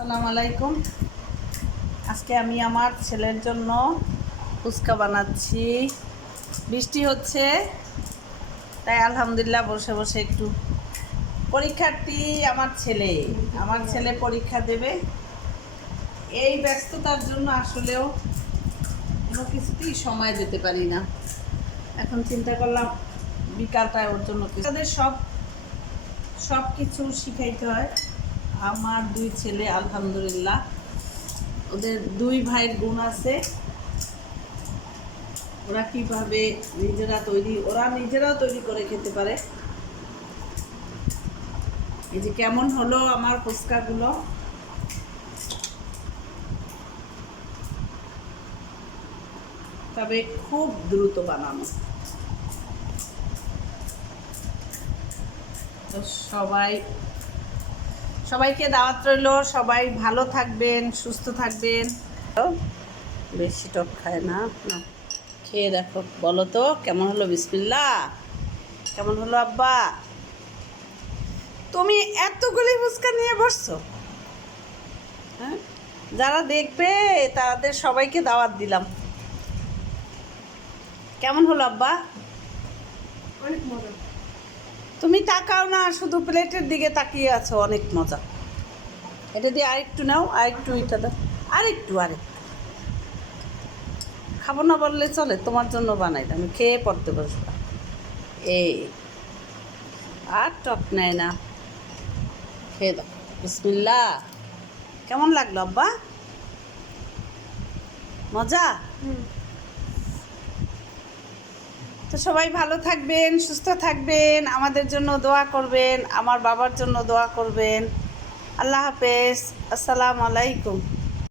আসসালামু আলাইকুম। আজকে আমি আমার ছেলের জন্য ফুচকা বানাচ্ছি। বৃষ্টি হচ্ছে, তাই আলহামদুলিল্লাহ বসে বসে একটু পরীক্ষার্থী আমার ছেলে পরীক্ষা দেবে। এই ব্যস্ততার জন্য আসলেও কোনো কিছুতেই সময় দিতে পারি না। এখন চিন্তা করলাম বিকালটায় ওর জন্য তাদের সব কিছু শিখাইতে হয়। আমার দুই ছেলে আলহামদুলিল্লাহ, ওদের দুই ভাইয়ের গুণ আছে। ওরা কিভাবে ওরা নিজেরাও তৈরি করে খেতে পারে। এই যে কেমন হলো আমার ফুচকাগুলো, তবে খুব দ্রুত বানানো। তো সবাইকে দাওয়াত রইল। সবাই ভালো থাকবেন, সুস্থ থাকবেন। বেশি টক খায় না, খেয়ে দেখো, বলো তো কেমন হলো। বিসমিল্লাহ। কেমন হলো আব্বা? তুমি এতগুলি ফুচকা নিয়ে বসছো? হ্যাঁ, যারা দেখবে তাদের সবাইকে দাওয়াত দিলাম। কেমন হলো আব্বা? অনেক মজা। তুমি তাকাও না, শুধু প্লেটের দিকে তাকিয়ে আছো। অনেক মজা। এটা দিয়ে আরেকটু নাও, আরেকটু এটা দাও, আরেকটু খাবো না বললে চলে, তোমার জন্য বানাইলাম, আমি খেয়ে পড়তে বসবো। এই আর টক নেয় না, খেয়ে দাও। বিসমিল্লাহ। কেমন লাগলো আব্বা? মজা? তো সবাই ভালো থাকবেন, সুস্থ থাকবেন, আমাদের জন্য দোয়া করবেন, আমার বাবার জন্য দোয়া করবেন। আল্লাহ হাফেজ। আসসালামু আলাইকুম।